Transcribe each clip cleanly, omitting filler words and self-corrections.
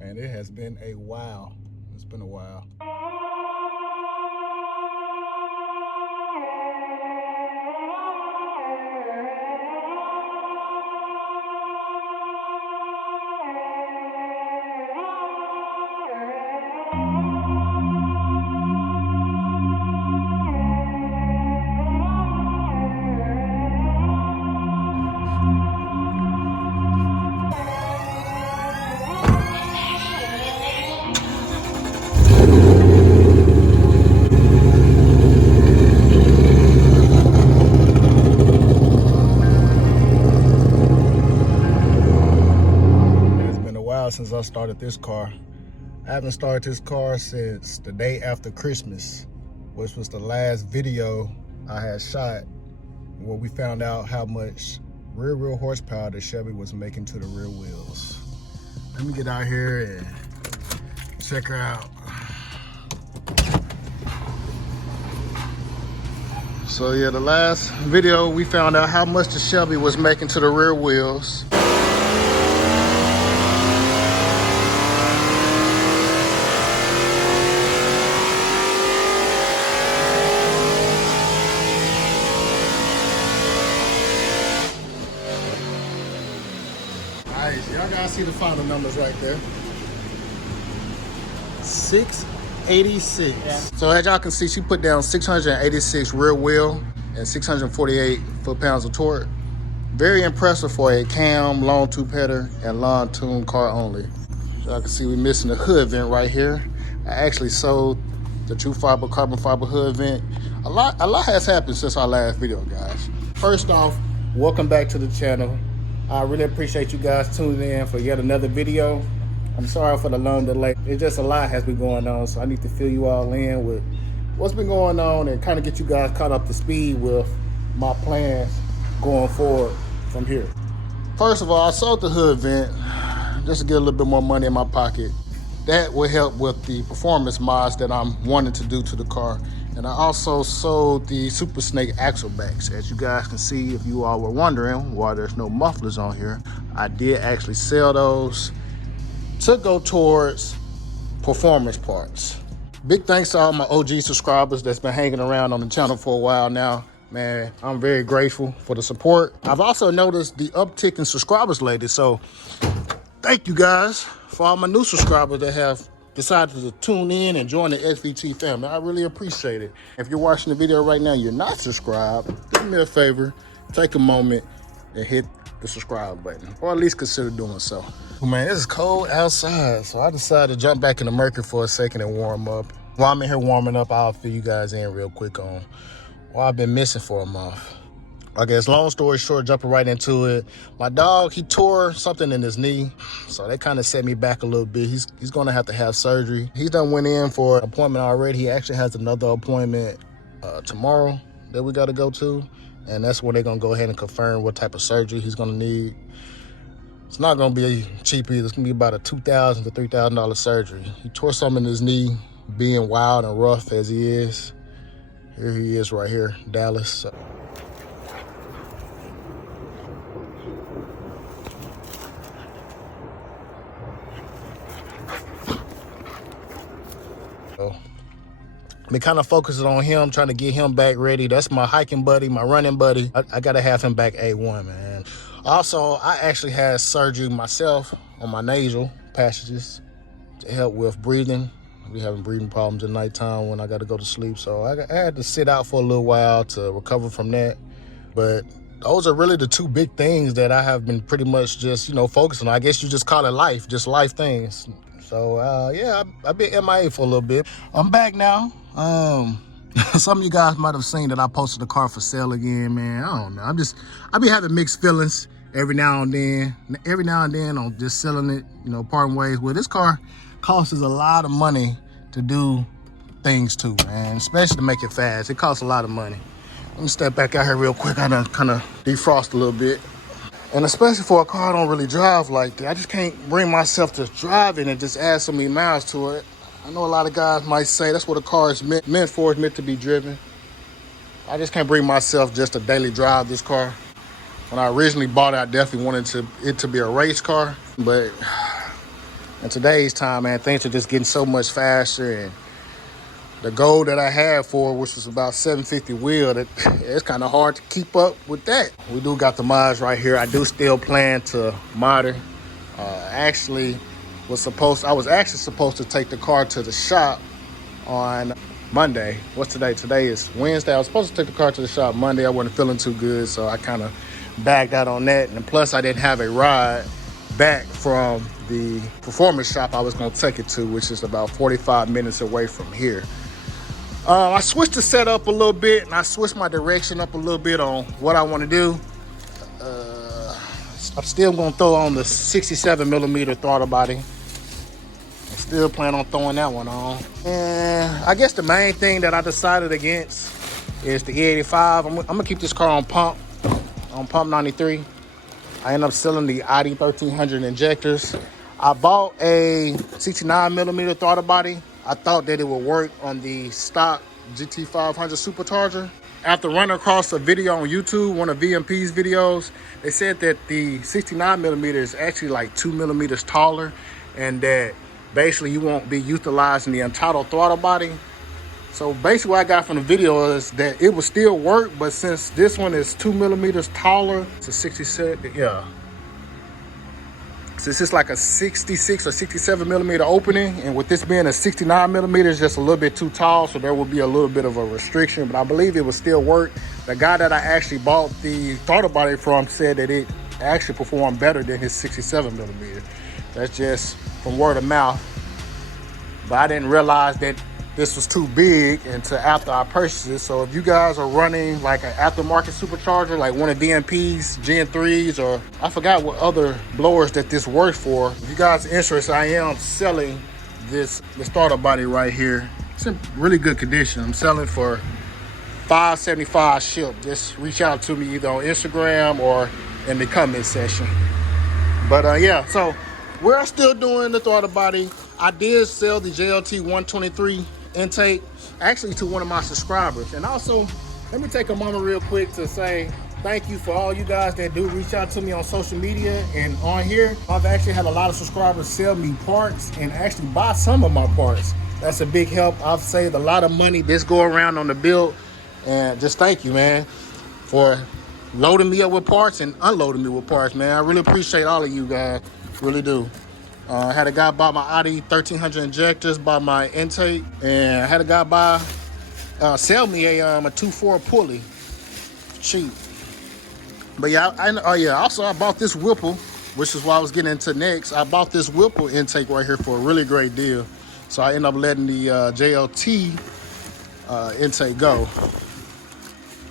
Man, it has been a while. It's been a while. Since I started this car. I haven't started this car since the day after Christmas, which was the last video I had shot where we found out how much rear wheel horsepower the Shelby was making to the rear wheels. Let me get out here and check her out. So yeah, the last video we found out how much the Shelby was making to the rear wheels. Y'all guys see the final numbers right there. 686. Yeah. So as y'all can see, she put down 686 rear wheel and 648 foot-pounds of torque. Very impressive for a cam, long two-petter, and long tune car only. So y'all can see we're missing the hood vent right here. I actually sold the true fiber carbon fiber hood vent. A lot has happened since our last video, guys. First off, welcome back to the channel. I really appreciate you guys tuning in for yet another video. I'm sorry for the long delay. It's just a lot has been going on, so I need to fill you all in with what's been going on and kind of get you guys caught up to speed with my plans going forward from here. First of all, I sold the hood vent just to get a little bit more money in my pocket. That will help with the performance mods that I'm wanting to do to the car. And I also sold the Super Snake axle backs. As you guys can see, if you all were wondering why there's no mufflers on here, I did actually sell those to go towards performance parts. Big thanks to all my OG subscribers that's been hanging around on the channel for a while now. Man, I'm very grateful for the support. I've also noticed the uptick in subscribers lately, so thank you guys for all my new subscribers that have decided to tune in and join the SVT family. I really appreciate it. If you're watching the video right now, you're not subscribed, do me a favor, take a moment and hit the subscribe button, or at least consider doing so. Man, it's cold outside, so I decided to jump back in the Mercury for a second and warm up. While I'm in here warming up, I'll fill you guys in real quick on what I've been missing for a month. I guess long story short, jumping right into it, my dog, he tore something in his knee, so that kind of set me back a little bit. He's gonna have to have surgery. He's done went in for an appointment already. He actually has another appointment tomorrow that we gotta go to, and that's where they're gonna go ahead and confirm what type of surgery he's gonna need. It's not gonna be cheap either. It's gonna be about a $2,000 to $3,000 surgery. He tore something in his knee, being wild and rough as he is. Here he is right here, Dallas. Been kind of focusing on him, trying to get him back ready. That's my hiking buddy, my running buddy. I gotta have him back A1, man. Also, I actually had surgery myself on my nasal passages to help with breathing. I be having breathing problems at nighttime when I gotta go to sleep. So I had to sit out for a little while to recover from that. But those are really the two big things that I have been pretty much just, focusing on. I guess you just call it life, just life things. So yeah, I've been MIA for a little bit. I'm back now. Some of you guys might have seen that I posted the car for sale again, man. I don't know. I be having mixed feelings every now and then. Every now and then on just selling it, parting ways with. This car costs us a lot of money to do things to, man, especially to make it fast. It costs a lot of money. Let me step back out here real quick. I done kind of defrost a little bit. And especially for a car I don't really drive like that. I just can't bring myself to drive it and just add so many miles to it. I know a lot of guys might say that's what a car is meant for, is meant to be driven. I just can't bring myself just to daily drive this car. When I originally bought it, I definitely wanted it to be a race car. But In today's time, man, things are just getting so much faster, and the goal that I had for, which was about 750 wheel, that it's kind of hard to keep up with that. We do got the mods right here. I do still plan to mod her. I was actually supposed to take the car to the shop on Monday. What's today? Today is Wednesday. I was supposed to take the car to the shop Monday. I wasn't feeling too good, so I kind of bagged out on that. And plus, I didn't have a ride back from the performance shop I was going to take it to, which is about 45 minutes away from here. I switched the setup a little bit, and I switched my direction up a little bit on what I want to do. I'm still going to throw on the 67 millimeter throttle body. I still plan on throwing that one on. And I guess the main thing that I decided against is the E85. I'm going to keep this car on pump 93. I ended up selling the ID 1300 injectors. I bought a 69 millimeter throttle body. I thought that it would work on the stock GT500 supercharger. After running across a video on YouTube, one of VMP's videos, they said that the 69 millimeter is actually like 2 millimeters taller, and that basically you won't be utilizing the entitled throttle body. So basically what I got from the video is that it will still work, but since this one is 2 millimeters taller, it's a 67, yeah. Since it's like a 66 or 67 millimeter opening, and with this being a 69 millimeter, it's just a little bit too tall, so there will be a little bit of a restriction, but I believe it will still work. The guy that I actually bought the throttle body from said that it actually performed better than his 67 millimeter. That's just from word of mouth. But I didn't realize that this was too big until after I purchased it. So if you guys are running like an aftermarket supercharger, like one of DMP's Gen 3s, or I forgot what other blowers that this works for, if you guys are interested, I am selling this starter body right here. It's in really good condition. I'm selling for $575 shipped. Just reach out to me either on Instagram or in the comment section. But yeah, so we're still doing the throttle body. I did sell the JLT 123 intake actually to one of my subscribers. And also, let me take a moment real quick to say thank you for all you guys that do reach out to me on social media and on here. I've actually had a lot of subscribers sell me parts and actually buy some of my parts. That's a big help. I've saved a lot of money this go around on the build, and just thank you, man, for loading me up with parts and unloading me with parts, man. I really appreciate all of you guys, really do. I had a guy buy my ID 1300 injectors, buy my intake, and I had a guy sell me a 2.4 pulley, cheap. But yeah, also I bought this Whipple, which is what I was getting into next. I bought this Whipple intake right here for a really great deal. So I ended up letting the JLT intake go.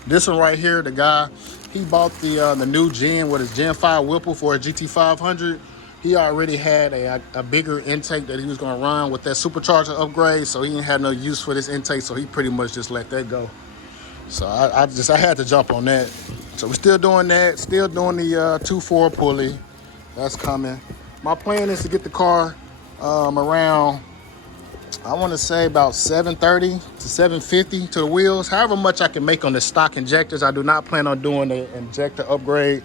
This one right here, the guy, he bought the new Gen, what is Gen 5 Whipple for a GT500. He already had a bigger intake that he was going to run with that supercharger upgrade, so he didn't have no use for this intake, so he pretty much just let that go. So I had to jump on that. So we're still doing that, still doing the 2.4 pulley. That's coming. My plan is to get the car around, I want to say about 730 to 750 to the wheels. However much I can make on the stock injectors. I do not plan on doing the injector upgrade.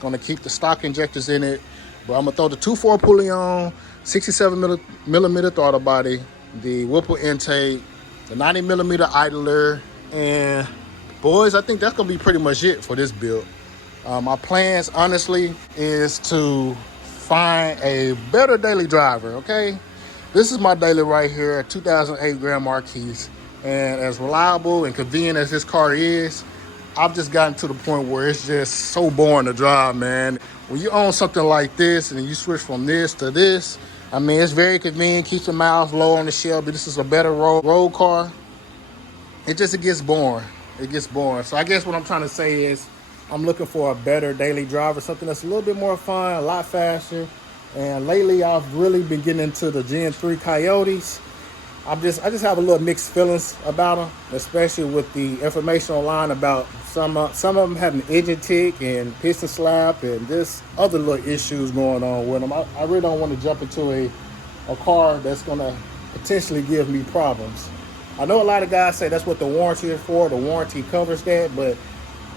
Going to keep the stock injectors in it. But I'm going to throw the 2.4 pulley on, 67 millimeter throttle body, the Whipple intake, the 90 millimeter idler, and boys, I think that's going to be pretty much it for this build. My plans, honestly, is to find a better daily driver, okay? This is my daily right here, a 2008 Grand Marquis. And as reliable and convenient as this car is, I've just gotten to the point where it's just so boring to drive, man. When you own something like this and you switch from this to this, I mean, it's very convenient, keeps the miles low on the Shelby. This is a better road car. It gets boring. It gets boring. So I guess what I'm trying to say is I'm looking for a better daily driver, something that's a little bit more fun, a lot faster. And lately I've really been getting into the Gen 3 Coyotes. I just have a little mixed feelings about them, especially with the information online about some of them having engine tick and piston slap and this other little issues going on with them. I really don't want to jump into a car that's going to potentially give me problems. I know a lot of guys say that's what the warranty is for. The warranty covers that, but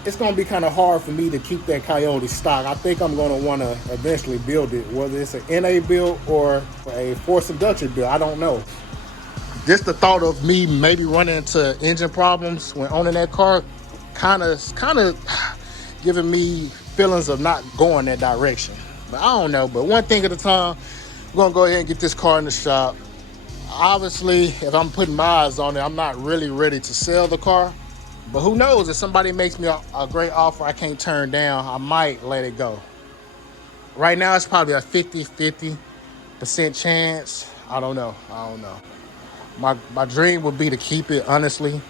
it's gonna be kind of hard for me to keep that Coyote stock. I think I'm gonna wanna eventually build it, whether it's an NA build or a forced induction build, I don't know. Just the thought of me maybe running into engine problems when owning that car kind of giving me feelings of not going that direction. But I don't know, but one thing at a time. I'm gonna go ahead and get this car in the shop. Obviously, if I'm putting my eyes on it, I'm not really ready to sell the car. But who knows, if somebody makes me a great offer I can't turn down, I might let it go. Right now, it's probably a 50-50% chance. I don't know. My dream would be to keep it, honestly.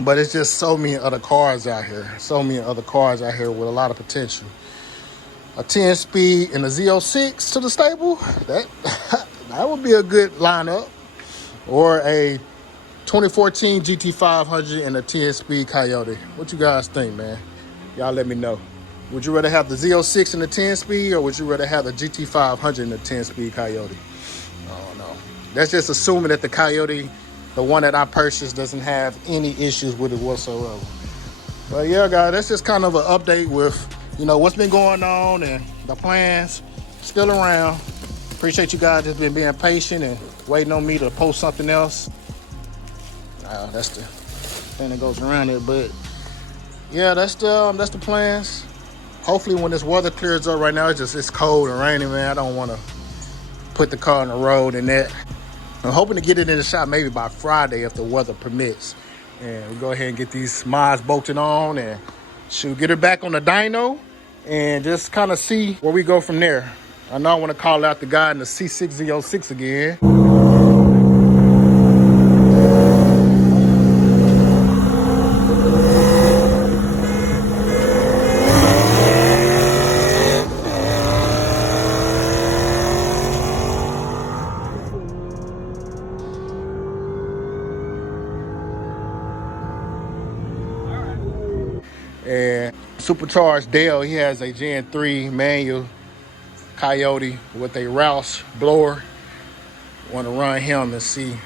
But it's just so many other cars out here. So many other cars out here with a lot of potential. A 10-speed and a Z06 to the stable, that would be a good lineup. Or a 2014 GT500 and a 10-speed Coyote. What you guys think, man? Y'all let me know. Would you rather have the Z06 and the 10-speed, or would you rather have the GT500 and the 10-speed Coyote? I don't know. That's just assuming that the Coyote, the one that I purchased, doesn't have any issues with it whatsoever. But yeah, guys, that's just kind of an update with, what's been going on and the plans. Still around. Appreciate you guys just been being patient and waiting on me to post something else. That's the thing that goes around it. But yeah, that's the plans. Hopefully when this weather clears up. Right now it's cold and rainy, man. I don't want to put the car on the road and that. I'm hoping to get it in the shop maybe by Friday if the weather permits. And we'll go ahead and get these mods bolted on and get her back on the dyno and just kind of see where we go from there. I know I want to call out the guy in the C6Z06 again. And supercharged Dale, he has a Gen 3 manual Coyote with a Rouse blower. Want to run him and see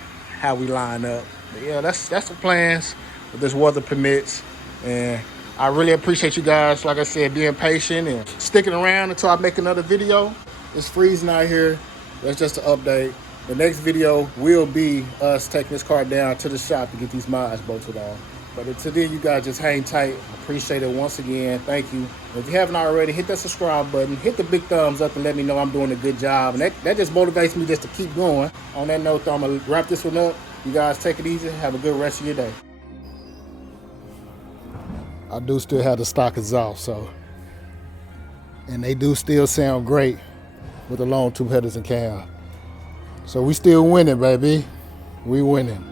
how we line up. But yeah, that's the plans if this weather permits. And I really appreciate you guys, like I said, being patient and sticking around until I make another video. It's freezing out here. That's just an update. The next video will be us taking this car down to the shop to get these mods bolted on. But until then, you guys just hang tight. Appreciate it once again. Thank you. If you haven't already, hit that subscribe button. Hit the big thumbs up and let me know I'm doing a good job. And that just motivates me just to keep going. On that note, though, I'm going to wrap this one up. You guys take it easy. Have a good rest of your day. I do still have the stock exhaust, so. And they do still sound great with the long tube headers and cam. So we still winning, baby. We winning.